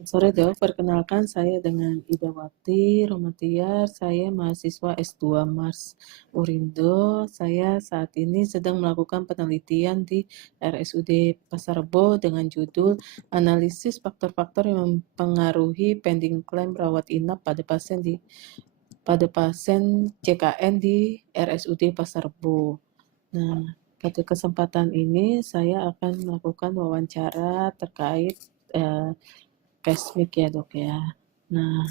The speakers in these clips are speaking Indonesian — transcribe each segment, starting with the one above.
Sore Dok, perkenalkan saya dengan Idawati Romatyar, saya mahasiswa S2 Mars Urindo. Saya saat ini sedang melakukan penelitian di RSUD Pasar Rebo dengan judul Analisis Faktor-Faktor yang Mempengaruhi Pending Klaim Rawat Inap pada pasien CKN di RSUD Pasar Rebo. Nah, pada kesempatan ini saya akan melakukan wawancara terkait Cashmik ya Dok ya. Nah,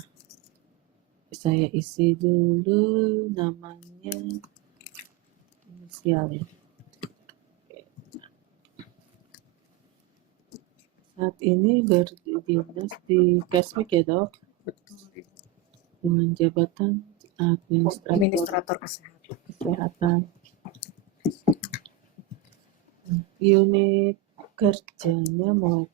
saya isi dulu namanya, inisial ya. Saat ini berdinas di Cashmik ya Dok, dengan jabatan Administrator kesehatan. Unit kerjanya mau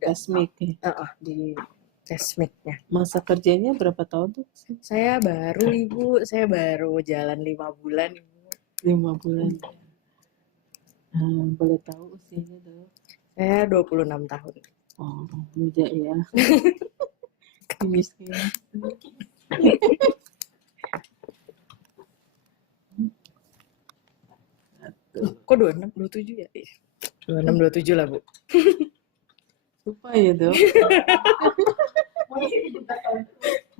Cashmik ya. di Cashmik-nya. Masa kerjanya berapa tahun Dok? Saya baru Ibu, saya baru jalan 5 bulan Ibu. 5 bulan. Boleh tahu usianya Dok? Saya 26 tahun. Oh, muda ya. Miskin. Kok 26, 27 ya? 26, 27 lah Bu. Lupa ya Dok.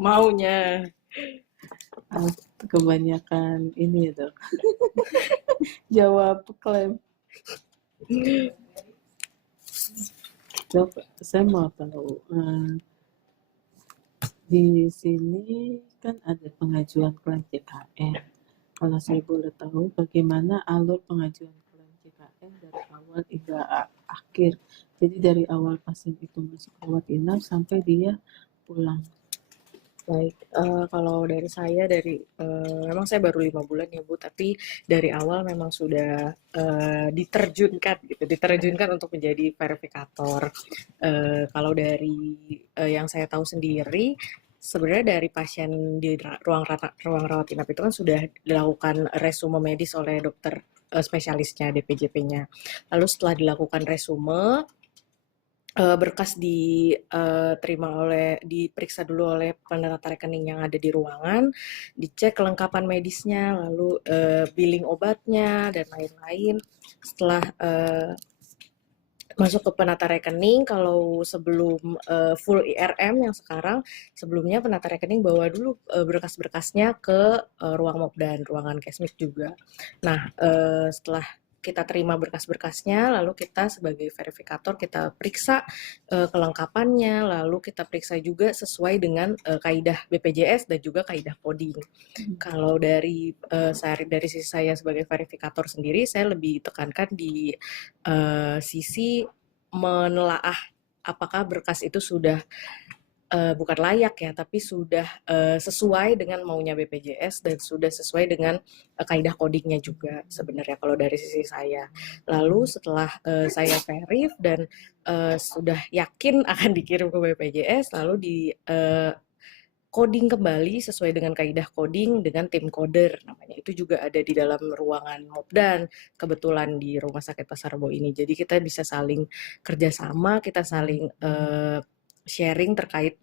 Maunya. Kebanyakan ini ya Dok. Jawab klaim. Dok, saya mau tahu, di sini kan ada pengajuan klaim CKN. Kalau saya boleh tahu bagaimana alur pengajuan klaim CKN dari awal hingga akhir. Jadi dari awal pasien itu masuk rawat inap sampai dia pulang. Baik, kalau dari saya memang saya baru 5 bulan ya Bu, tapi dari awal memang sudah diterjunkan untuk menjadi verifikator. Kalau dari yang saya tahu sendiri, sebenarnya dari pasien di ruang rawat inap itu kan sudah dilakukan resume medis oleh dokter spesialisnya, DPJP-nya. Lalu setelah dilakukan resume, berkas diperiksa dulu oleh penata rekening yang ada di ruangan, dicek kelengkapan medisnya, lalu billing obatnya dan lain-lain. Setelah masuk ke penata rekening, kalau sebelum full IRM yang sekarang, sebelumnya penata rekening bawa dulu berkas-berkasnya ke ruang Mobdan, ruangan Cashmik juga. Nah, setelah kita terima berkas-berkasnya, lalu kita sebagai verifikator kita periksa kelengkapannya, lalu kita periksa juga sesuai dengan kaidah BPJS dan juga kaidah coding. Kalau dari sisi saya sebagai verifikator sendiri, saya lebih tekankan di sisi menelaah apakah berkas itu sudah bukan layak ya, tapi sudah sesuai dengan maunya BPJS dan sudah sesuai dengan kaidah codingnya juga sebenarnya kalau dari sisi saya. Lalu setelah saya verif dan sudah yakin akan dikirim ke BPJS, lalu di coding kembali sesuai dengan kaidah coding dengan tim coder namanya. Itu juga ada di dalam ruangan Mobdan, kebetulan di Rumah Sakit Pasar Rebo ini. Jadi kita bisa saling kerjasama, kita saling sharing terkait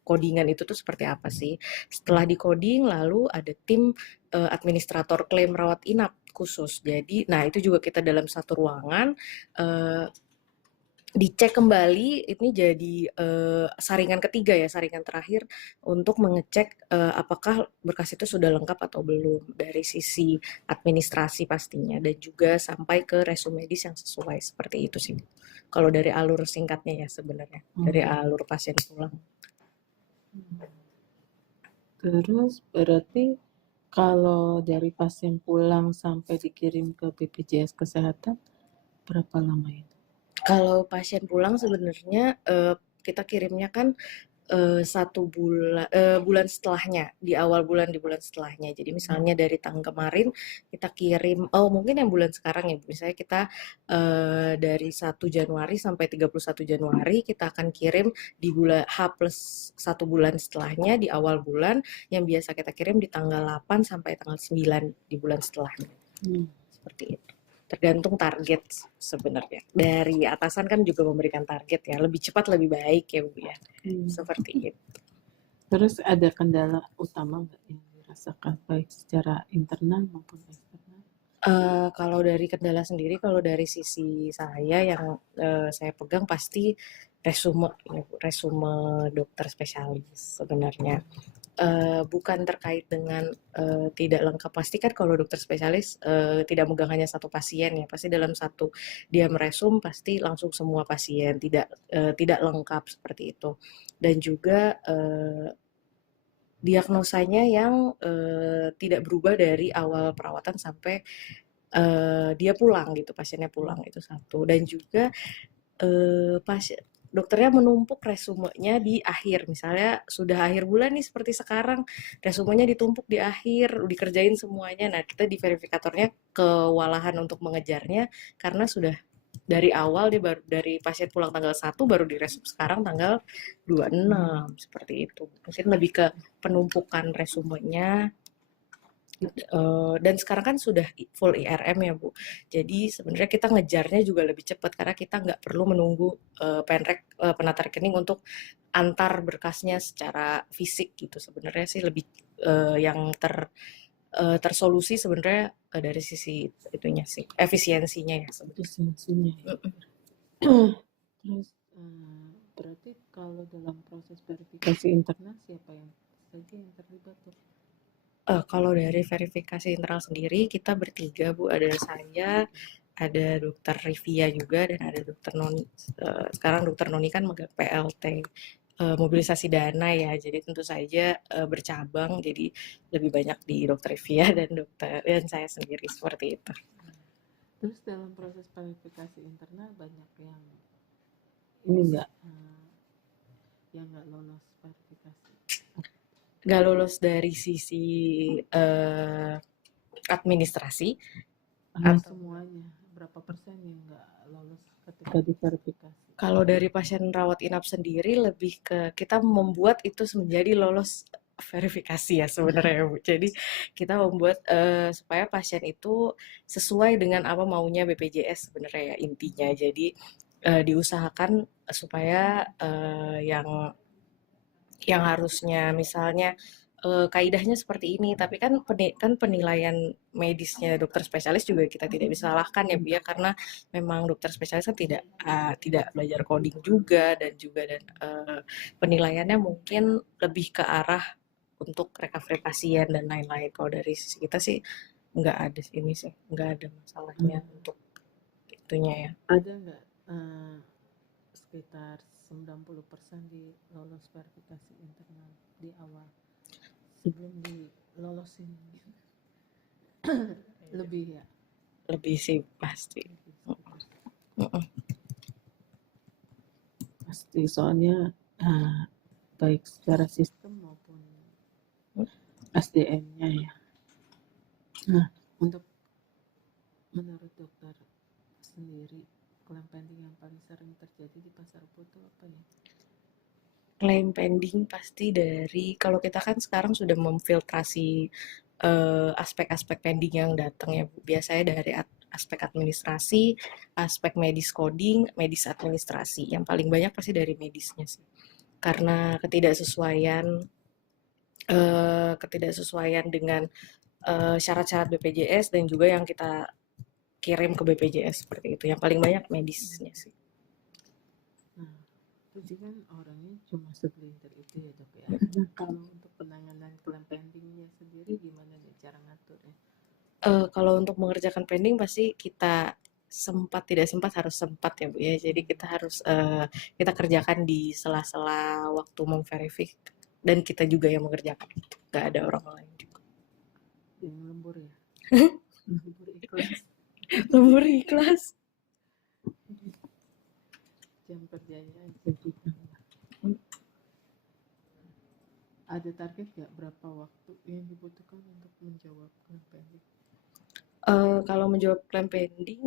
codingan itu tuh seperti apa sih. Setelah di coding, lalu ada tim administrator klaim rawat inap khusus. Jadi, nah itu juga kita dalam satu ruangan dicek kembali, ini jadi saringan ketiga ya, saringan terakhir untuk mengecek apakah berkas itu sudah lengkap atau belum dari sisi administrasi pastinya dan juga sampai ke resume medis yang sesuai seperti itu sih. Kalau dari alur singkatnya ya sebenarnya, dari alur pasien pulang. Terus berarti kalau dari pasien pulang sampai dikirim ke BPJS Kesehatan berapa lama itu? Kalau pasien pulang sebenarnya kita kirimnya kan 1 bulan setelahnya, di awal bulan, di bulan setelahnya. Jadi misalnya dari tanggal kemarin kita kirim, mungkin yang bulan sekarang ya, misalnya kita dari 1 Januari sampai 31 Januari kita akan kirim di bulan H+1 bulan setelahnya, di awal bulan, yang biasa kita kirim di tanggal 8 sampai tanggal 9 di bulan setelahnya. Seperti itu. tergantung target sebenarnya. Dari atasan kan juga memberikan target ya, lebih cepat lebih baik ya Bu ya, seperti itu. Terus ada kendala utama nggak yang dirasakan baik secara internal maupun eksternal? Kalau dari kendala sendiri, kalau dari sisi saya yang saya pegang pasti resume, ya Bu, resume dokter spesialis sebenarnya. Bukan terkait dengan tidak lengkap. Pasti kan kalau dokter spesialis tidak megang hanya satu pasien ya. Pasti dalam satu dia meresum pasti langsung semua pasien, tidak lengkap seperti itu. Dan juga diagnosanya yang tidak berubah dari awal perawatan sampai dia pulang gitu, pasiennya pulang, itu satu. Dan juga dokternya menumpuk resumenya di akhir, misalnya sudah akhir bulan nih seperti sekarang, resumenya ditumpuk di akhir, dikerjain semuanya. Nah, kita di verifikatornya kewalahan untuk mengejarnya karena sudah dari awal dia baru dari pasien pulang tanggal 1 baru diresum sekarang tanggal 26 seperti itu. Mungkin lebih ke penumpukan resumenya. Dan sekarang kan sudah full IRM ya Bu, jadi sebenarnya kita ngejarnya juga lebih cepat karena kita nggak perlu menunggu penata rekening untuk antar berkasnya secara fisik gitu. Sebenarnya sih lebih yang tersolusi sebenarnya dari sisi itunya sih, efisiensinya ya sebenarnya. Efisiensinya ya. Terus berarti kalau dalam proses verifikasi internal siapa yang saja yang terlibat tuh? Kalau dari verifikasi internal sendiri kita bertiga Bu, ada saya, ada dokter Rivia juga, dan ada dokter Noni. Sekarang dokter Noni kan megang PLT mobilisasi dana ya, jadi tentu saja bercabang, jadi lebih banyak di dokter Rivia dan saya sendiri seperti itu. Terus dalam proses verifikasi internal banyak yang ini enggak yang nggak lolos verifikasi? Nggak lolos dari sisi administrasi? Semuanya, berapa persen yang nggak lolos ketika diverifikasi? Kalau dari pasien rawat inap sendiri lebih ke kita membuat itu menjadi lolos verifikasi ya sebenarnya Bu. Jadi kita membuat supaya pasien itu sesuai dengan apa maunya BPJS sebenarnya ya intinya. Jadi diusahakan supaya yang harusnya misalnya kaidahnya seperti ini, tapi kan penilaian medisnya dokter spesialis juga kita tidak bisa salahkan ya Bu ya, karena memang dokter spesialis kan tidak belajar coding juga, dan penilaiannya mungkin lebih ke arah untuk recovery pasien dan lain-lain. Kalau dari sisi kita sih nggak ada masalahnya untuk itunya ya. Ada nggak sekitar 90% di lolos verifikasi internal di awal sebelum dilolosin? Lebih ya? Lebih sih pasti. Pasti, soalnya baik secara sistem maupun SDM-nya ya. Nah, untuk menurut dokter sendiri, klaim pending yang paling sering terjadi di pasar foto apa ya? Klaim pending pasti dari, kalau kita kan sekarang sudah memfiltrasi aspek-aspek pending yang datang ya Bu. Biasanya dari aspek administrasi, aspek medis coding, medis administrasi. Yang paling banyak pasti dari medisnya sih. Karena ketidaksesuaian dengan syarat-syarat BPJS dan juga yang kita kirim ke BPJS seperti itu. Yang paling banyak medisnya sih. Nah, itu kan orangnya cuma segelintir itu ya Dok ya. Kalau untuk penanganan klaim pendingnya sendiri gimana nih cara ngaturnya? Kalau untuk mengerjakan pending pasti kita tidak sempat harus sempat ya Bu ya. Jadi kita harus kita kerjakan di sela-sela waktu memverifik, dan kita juga yang mengerjakan itu, nggak ada orang lain juga. Yang lembur ya? Lembur ikhlas. Lembur ikhlas. Jam kerjanya jam ditambah. Ada target nggak berapa waktu yang dibutuhkan untuk menjawab klaim pending? Kalau menjawab klaim pending,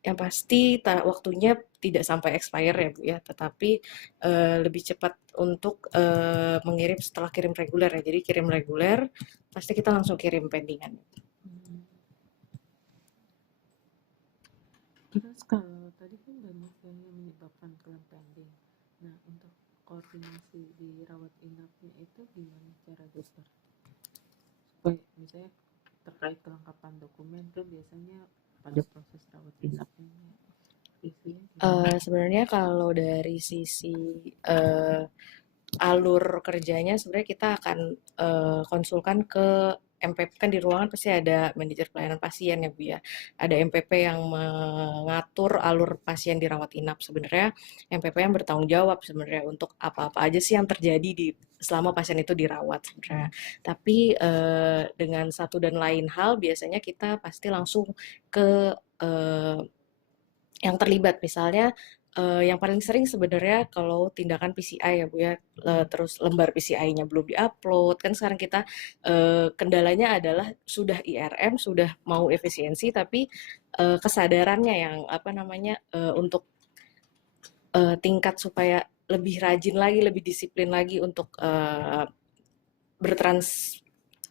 yang pasti waktunya tidak sampai expire ya Bu ya, tetapi lebih cepat untuk mengirim setelah kirim reguler ya. Jadi kirim reguler, pasti kita langsung kirim pendingan. Terus kalau tadi kan banyak yang menyebabkan klaim pending. Nah, untuk koordinasi di rawat inapnya itu gimana cara dokter? Supaya misalnya terkait kelengkapan dokumen kan biasanya pada proses rawat inapnya biasanya gimana? Sebenarnya kalau dari sisi alur kerjanya sebenarnya kita akan konsulkan ke MPP. Kan di ruangan pasti ada manajer pelayanan pasien ya Bu ya. Ada MPP yang mengatur alur pasien dirawat inap. Sebenarnya MPP yang bertanggung jawab sebenarnya untuk apa-apa aja sih yang terjadi di selama pasien itu dirawat sebenarnya. Tapi dengan satu dan lain hal biasanya kita pasti langsung ke eh, yang terlibat. Misalnya yang paling sering sebenarnya kalau tindakan PCI ya Bu ya, terus lembar PCI-nya belum diupload, kan sekarang kita kendalanya adalah sudah IRM, sudah mau efisiensi, tapi kesadarannya yang apa namanya untuk tingkat supaya lebih rajin lagi, lebih disiplin lagi untuk bertrans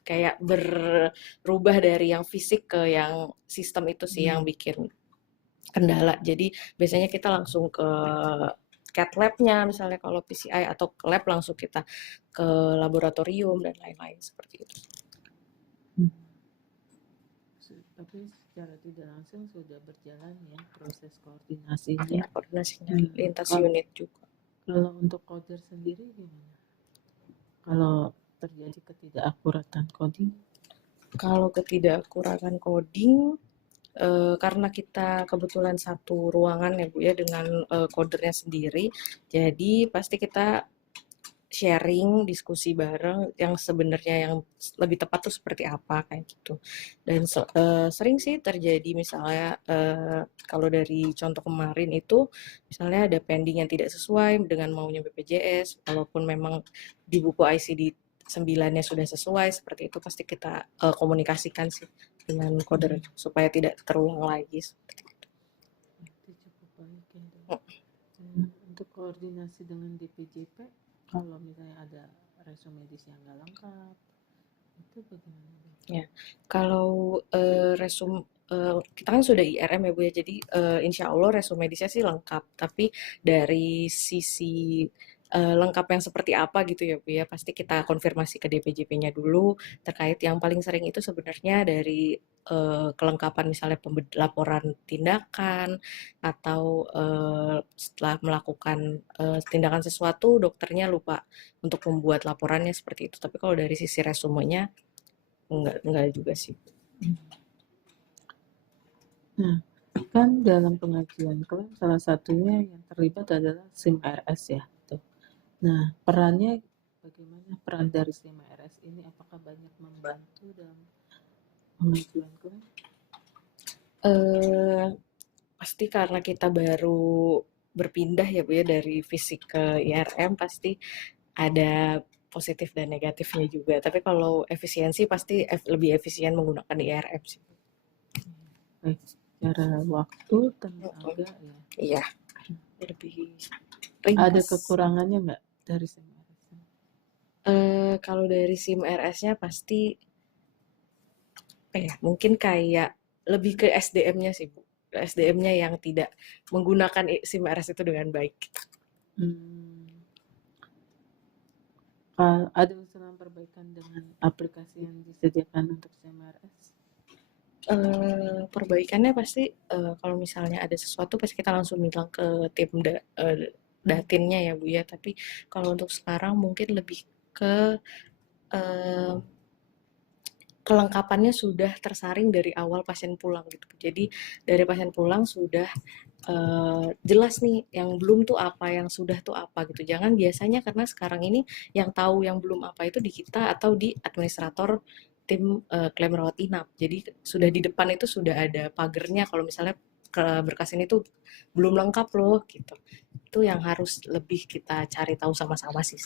kayak berubah dari yang fisik ke yang sistem itu sih yang bikin kendala. Jadi biasanya kita langsung ke cat lab-nya misalnya kalau PCI, atau ke lab langsung kita ke laboratorium dan lain-lain seperti itu. Tapi secara tidak langsung sudah berjalan ya proses koordinasinya. Ya, koordinasinya lintas unit juga. Kalau untuk coder sendiri gimana? Kalau terjadi ketidakakuratan coding? Kalau ketidakakuratan coding, karena kita kebetulan satu ruangan ya Bu ya dengan codernya sendiri, jadi pasti kita sharing, diskusi bareng yang sebenarnya yang lebih tepat tuh seperti apa kayak gitu. Dan sering sih terjadi misalnya kalau dari contoh kemarin itu misalnya ada pending yang tidak sesuai dengan maunya BPJS, walaupun memang di buku ICD 9-nya sudah sesuai seperti itu, pasti kita komunikasikan sih dengan coder supaya tidak terulang lagi. Itu cukup baik ya Dok. Untuk koordinasi dengan DPJP, kalau misalnya ada resume medis yang nggak lengkap, itu bagaimana Dok? Ya, kalau resume kita kan sudah IRM ya Bu ya, jadi insya Allah resume medisnya sih lengkap. Tapi dari sisi lengkap yang seperti apa gitu ya Bu ya, pasti kita konfirmasi ke DPJP-nya dulu terkait yang paling sering itu sebenarnya dari kelengkapan misalnya laporan tindakan, atau setelah melakukan tindakan sesuatu dokternya lupa untuk membuat laporannya seperti itu. Tapi kalau dari sisi resumenya enggak juga sih. Nah, kan dalam pengajuan klaim salah satunya yang terlibat adalah SIM RS ya. Tuh. Nah, perannya bagaimana peran dari SIM RS ini? Apakah banyak membantu dalam pengajuan klaim? Pasti karena kita baru berpindah ya Bu ya dari fisik ke IRM, pasti ada positif dan negatifnya juga. Tapi kalau efisiensi pasti lebih efisien menggunakan IRM sih. Baik, secara waktu tenaga ya. Iya, lebih Ada ringkas. kekurangannya nggak dari SIM RS? Kalau dari SIM RS-nya pasti mungkin kayak lebih ke SDM-nya sih Bu. SDM-nya yang tidak menggunakan SIM RS itu dengan baik. Ada usulan perbaikan dengan aplikasi yang disediakan untuk SIM RS? Perbaikannya pasti kalau misalnya ada sesuatu pasti kita langsung bilang ke tim datinnya ya Bu ya. Tapi kalau untuk sekarang mungkin lebih ke kelengkapannya sudah tersaring dari awal pasien pulang gitu. Jadi dari pasien pulang sudah jelas nih yang belum tuh apa, yang sudah tuh apa gitu. Jangan biasanya karena sekarang ini yang tahu yang belum apa itu di kita atau di administrator tim klaim rawat inap. Jadi sudah di depan itu sudah ada pagernya kalau misalnya berkas ini tuh belum lengkap loh gitu. Itu yang harus lebih kita cari tahu sama-sama sih.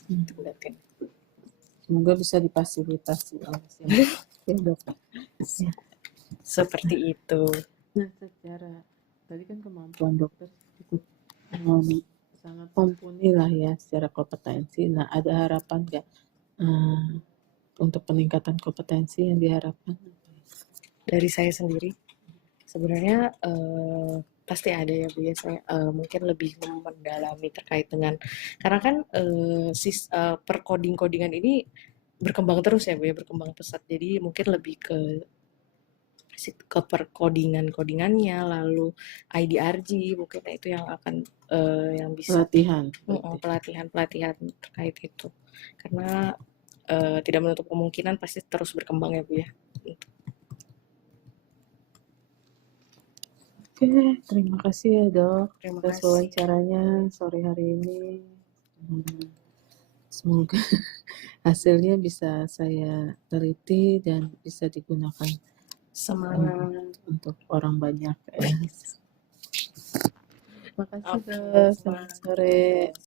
Semoga bisa difasilitasi oleh dokter. Seperti itu. Nah, secara tadi kan kemampuan dokter cukup sangat mumpuni lah ya secara kompetensi. Nah, ada harapan nggak untuk peningkatan kompetensi yang diharapkan? Dari saya sendiri, sebenarnya Pasti ada ya Bu ya, saya mungkin lebih mendalami terkait dengan karena kan per coding-codingan ini berkembang terus ya Bu ya, berkembang pesat. Jadi mungkin lebih ke per codingannya, lalu IDRG mungkin itu yang akan yang bisa pelatihan terkait itu. Karena tidak menutup kemungkinan pasti terus berkembang ya Bu ya. Oke, terima kasih ya Dok Terima atas kasih. wawancaranya sore hari ini. Semoga hasilnya bisa saya teliti dan bisa digunakan Semangat untuk orang banyak ya. Terima kasih Oke, Dok, selamat semangat. sore.